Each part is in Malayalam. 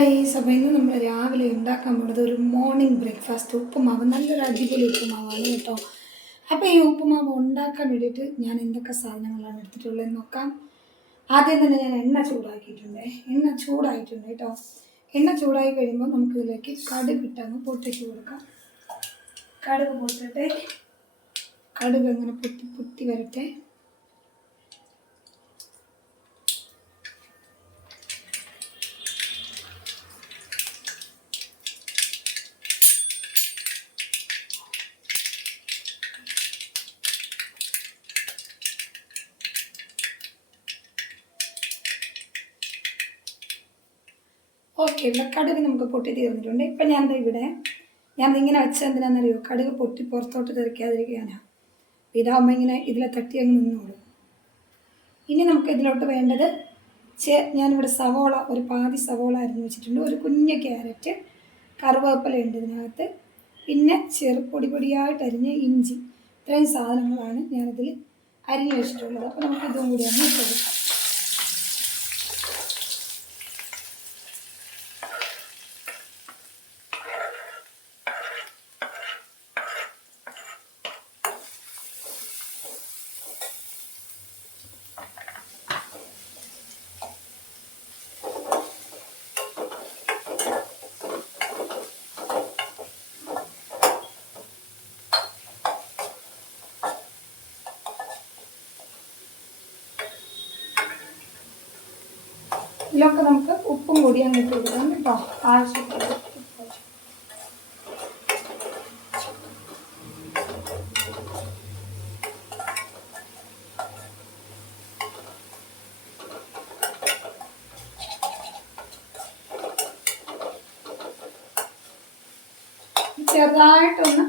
അപ്പോൾ ഇന്ന് നമ്മൾ രാവിലെ ഉണ്ടാക്കാൻ പോകുന്നത് ഒരു മോർണിംഗ് ബ്രേക്ക്ഫാസ്റ്റ് ഉപ്പുമാവ്, നല്ലൊരു അടിപൊളി ഉപ്പുമാവാണ് കേട്ടോ. അപ്പോൾ ഈ ഉപ്പുമാവ് ഉണ്ടാക്കാൻ വേണ്ടിയിട്ട് ഞാൻ എന്തൊക്കെ സാധനങ്ങളാണ് എടുത്തിട്ടുള്ളതെന്ന് നോക്കാം. ആദ്യം തന്നെ ഞാൻ എണ്ണ ചൂടായിട്ടുണ്ട് കേട്ടോ. എണ്ണ ചൂടായി കഴിയുമ്പോൾ നമുക്ക് ഇതിലേക്ക് കടുക് ഇട്ടങ്ങ് പൊട്ടിച്ച് കൊടുക്കാം. കടുക് പൊട്ടട്ടെ, കടുക് അങ്ങനെ പൊട്ടി വരട്ടെ. ഓക്കെ, ഇവിടെ കടുക് നമുക്ക് പൊട്ടി തീർന്നിട്ടുണ്ട്. ഇപ്പം ഞാനിങ്ങനെ വെച്ചാൽ എന്തിനാണെന്നറിയോ, കടുക് പൊട്ടി പുറത്തോട്ട് തെറിക്കാതിരിക്കാനാണ്. ഇതാകുമ്പോൾ ഇങ്ങനെ ഇതിലെ തട്ടി അങ്ങ് നിന്നോളൂ. ഇനി നമുക്ക് ഇതിലോട്ട് വേണ്ടത് ഞാനിവിടെ സവോള, ഒരു പാതി സവോള അരിഞ്ഞ് വെച്ചിട്ടുണ്ട്, ഒരു കുഞ്ഞ് ക്യാരറ്റ്, കറിവേപ്പില ഉണ്ട് ഇതിനകത്ത്, പിന്നെ പൊടിയായിട്ട് അരിഞ്ഞ ഇഞ്ചി. ഇത്രയും സാധനങ്ങളാണ് ഞാനിതിൽ അരിഞ്ഞ് വെച്ചിട്ടുള്ളത്. അപ്പോൾ നമുക്ക് ഇതും കൂടി ഒന്ന് ഇട്ട് കൊടുക്കാം. ഇതിലൊക്കെ നമുക്ക് ഉപ്പും കൂടി അങ്ങ് ഇട്ട് കൊടുക്കാം കേട്ടോ, ആവശ്യത്തിന്. ചെറുതായിട്ടൊന്ന്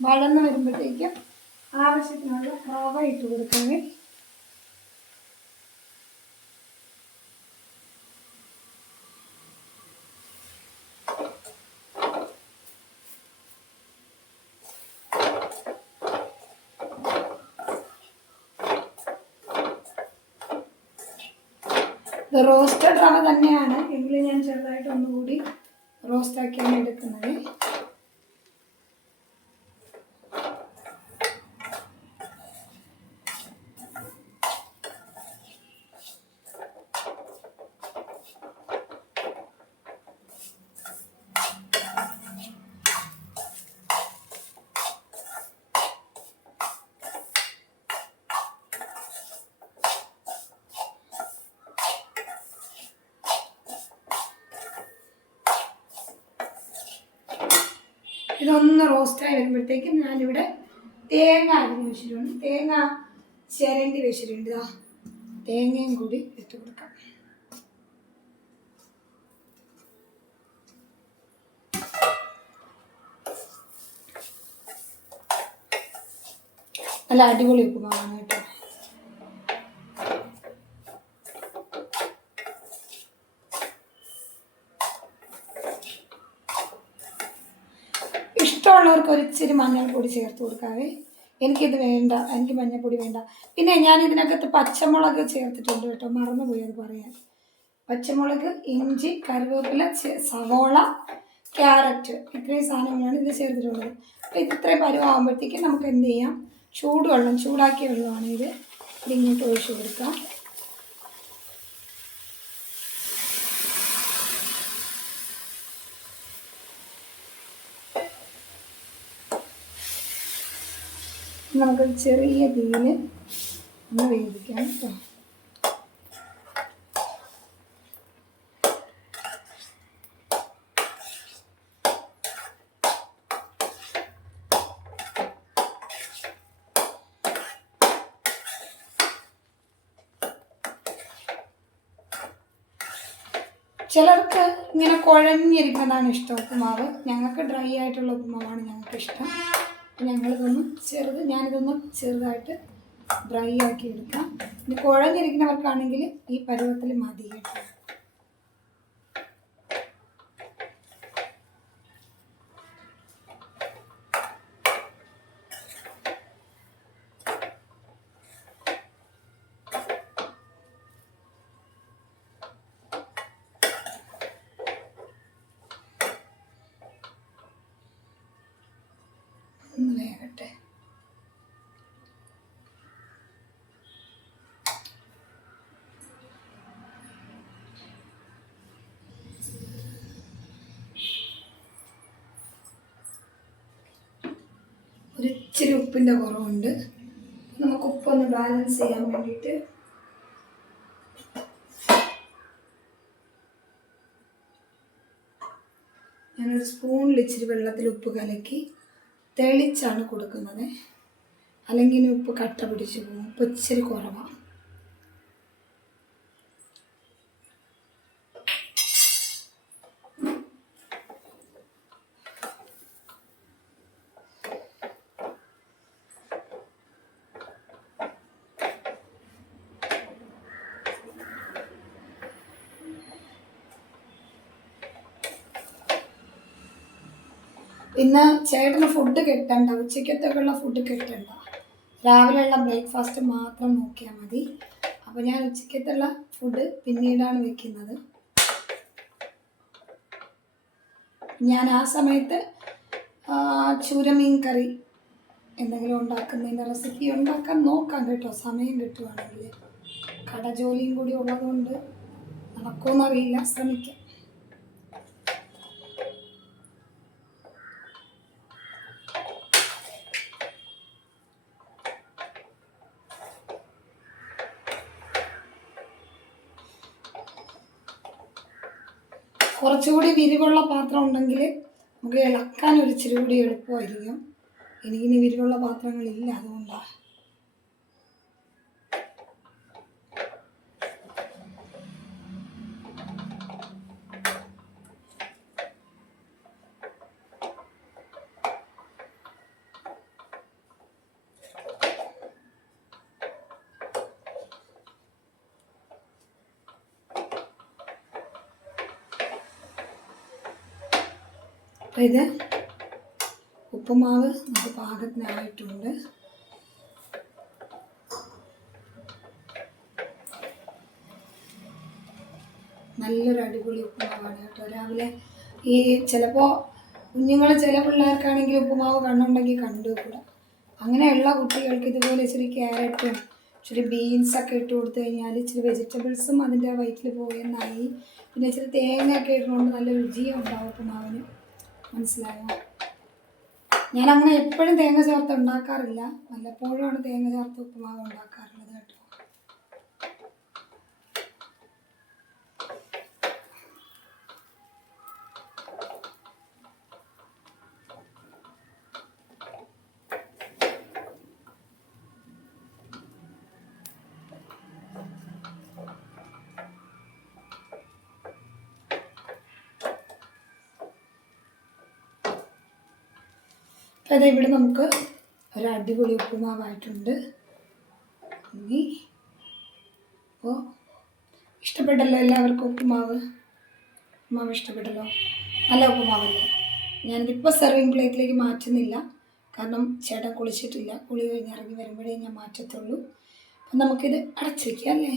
വഴന്ന് വരുമ്പോഴത്തേക്കും ആവശ്യത്തിനുള്ള റവ ഇട്ട് കൊടുക്കണേ. ഇത് റോസ്റ്റഡ് റവ തന്നെയാണ്, എങ്കിലും ഞാൻ ചെറുതായിട്ട് ഒന്നുകൂടി റോസ്റ്റാക്കിയാണ് എടുക്കുന്നത്. ഇതൊന്ന് റോസ്റ്റായി വരുമ്പോഴത്തേക്കും ഞാനിവിടെ തേങ്ങ അരിഞ്ഞ് വെച്ചിട്ടുണ്ട്, തേങ്ങ ചിരണ്ടി വെച്ചിട്ടുണ്ട്. തേങ്ങയും കൂടി ഇട്ട് കൊടുക്കാം. നല്ല അടിപൊളി ഉപ്പുമാവാണ് കേട്ടോ. ഇഷ്ടമുള്ളവർക്ക് ഒരിച്ചിരി മഞ്ഞൾപ്പൊടി ചേർത്ത് കൊടുക്കാവേ. എനിക്കിത് വേണ്ട, എനിക്ക് മഞ്ഞൾപ്പൊടി വേണ്ട. പിന്നെ ഞാൻ ഇതിനകത്ത് പച്ചമുളക് ചേർത്തിട്ടുണ്ട് കേട്ടോ, മറന്നുപോയി അത് പറയാൻ. പച്ചമുളക്, ഇഞ്ചി, കറിവേപ്പില, സവോള, ക്യാരറ്റ്, ഇത്രയും സാധനങ്ങളാണ് ഇത് ചേർത്തിട്ടുള്ളത്. അപ്പോൾ ഇത് ഇത്രയും പരുവാകുമ്പോഴത്തേക്കും നമുക്ക് എന്ത് ചെയ്യാം, ചൂടാക്കിയ വെള്ളമാണ് ഇതിങ്ങോട്ട് ഒഴിച്ച് കൊടുക്കാം. നമുക്ക് ചെറിയ തീയിൽ ഒന്ന് വേവിക്കാം കേട്ടോ. ചിലർക്ക് ഇങ്ങനെ കുഴഞ്ഞിരിക്കുന്നതാണ് ഇഷ്ടം ഉപ്പുമാവ്. ഞങ്ങൾക്ക് ഡ്രൈ ആയിട്ടുള്ള ഉപ്പുമാവാണ് ഞങ്ങൾക്ക് ഇഷ്ടം. ഞാനിതൊന്ന് ചെറുതായിട്ട് ഡ്രൈ ആക്കി എടുക്കാം. ഇനി കുഴഞ്ഞിരിക്കുന്നവർക്കാണെങ്കിൽ ഈ പരുവത്തിൽ മതി കേട്ടോ. ഇച്ചിരി ഉപ്പിൻ്റെ കുറവുണ്ട്. നമുക്ക് ഉപ്പൊന്ന് ബാലൻസ് ചെയ്യാൻ വേണ്ടിയിട്ട് ഞാനൊരു സ്പൂണിൽ ഇച്ചിരി വെള്ളത്തിൽ ഉപ്പ് കലക്കി തെളിച്ചാണ് കൊടുക്കുന്നത്. അല്ലെങ്കിൽ ഉപ്പ് കട്ട പിടിച്ച് പോകും. ഉപ്പ് ഇച്ചിരി കുറവാണ്. ഇന്ന് ചേട്ടന് ഫുഡ് കിട്ടണ്ട, ഉച്ചക്കത്തേക്കുള്ള ഫുഡ് കിട്ടണ്ട, രാവിലെയുള്ള ബ്രേക്ക്ഫാസ്റ്റ് മാത്രം നോക്കിയാൽ മതി. അപ്പോൾ ഞാൻ ഉച്ചക്കത്തുള്ള ഫുഡ് പിന്നീടാണ് വെക്കുന്നത്. ഞാൻ ആ സമയത്ത് ചൂരമീൻ കറി എന്തെങ്കിലും ഉണ്ടാക്കുന്നതിൻ്റെ റെസിപ്പി ഉണ്ടാക്കാൻ നോക്കാം കേട്ടോ, സമയം കിട്ടുവാണെങ്കിൽ. കട ജോലിയും കൂടി ഉള്ളതുകൊണ്ട് നടക്കുമെന്നറിയില്ല, ശ്രമിക്കാം. കുറച്ചുകൂടി വിരിവുള്ള പാത്രം ഉണ്ടെങ്കിൽ നമുക്ക് ഇളക്കാൻ ഒരു ഇച്ചിരി കൂടി എളുപ്പമായിരിക്കും. എനിക്കിനി വിരിവുള്ള പാത്രങ്ങളില്ല, അതുകൊണ്ടാണ്. അപ്പോൾ ഇത് ഉപ്പുമാവ് നമുക്ക് പാകത്തിനായിട്ടുണ്ട്. നല്ലൊരു അടിപൊളി ഉപ്പുമാവാണ് കേട്ടോ. രാവിലെ ഈ ചിലപ്പോൾ ചില പിള്ളേർക്കാണെങ്കിൽ ഉപ്പുമാവ് കണ്ണുണ്ടെങ്കിൽ കണ്ടുകൂടാ. അങ്ങനെയുള്ള കുട്ടികൾക്ക് ഇതുപോലെ ഇച്ചിരി ക്യാരറ്റും ഇച്ചിരി ബീൻസൊക്കെ ഇട്ട് കൊടുത്തു കഴിഞ്ഞാൽ ഇച്ചിരി വെജിറ്റബിൾസും അതിൻ്റെ വയറ്റിൽ പോയെന്നായി. പിന്നെ ഇച്ചിരി തേങ്ങയൊക്കെ ഇട്ടുകൊണ്ട് നല്ല രുചിയും ഉണ്ടാവും ഉപ്പുമാവിന്. മനസ്സിലായോ? ഞാനങ്ങനെ എപ്പോഴും തേങ്ങ ചേർത്ത് ഉണ്ടാക്കാറില്ല, വല്ലപ്പോഴുമാണ് തേങ്ങ ചേർത്ത് ഉപ്പുമാവ് ഉണ്ടാക്കാറുള്ളത് കേട്ടോ. അപ്പോൾ ഇവിടെ നമുക്ക് ഒരു അടിപൊളി ഉപ്പുമാവായിട്ടുണ്ട്. ഇനി അപ്പോൾ ഇഷ്ടപ്പെട്ടല്ലോ എല്ലാവർക്കും ഉപ്പുമാവ് ഇഷ്ടപ്പെട്ടല്ലോ? നല്ല ഉപ്പുമാവല്ലേ? ഞാനിതിപ്പോൾ സെർവിങ് പ്ലേറ്റിലേക്ക് മാറ്റുന്നില്ല, കാരണം ചേട്ടൻ കുളിച്ചിട്ടില്ല. കുളി കഴിഞ്ഞ് ഇറങ്ങി വരുമ്പോഴേ ഞാൻ മാറ്റത്തുള്ളൂ. അപ്പം നമുക്കിത് അടച്ചു വയ്ക്കാം അല്ലേ?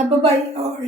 അപ്പോൾ ബൈ ഓൾ.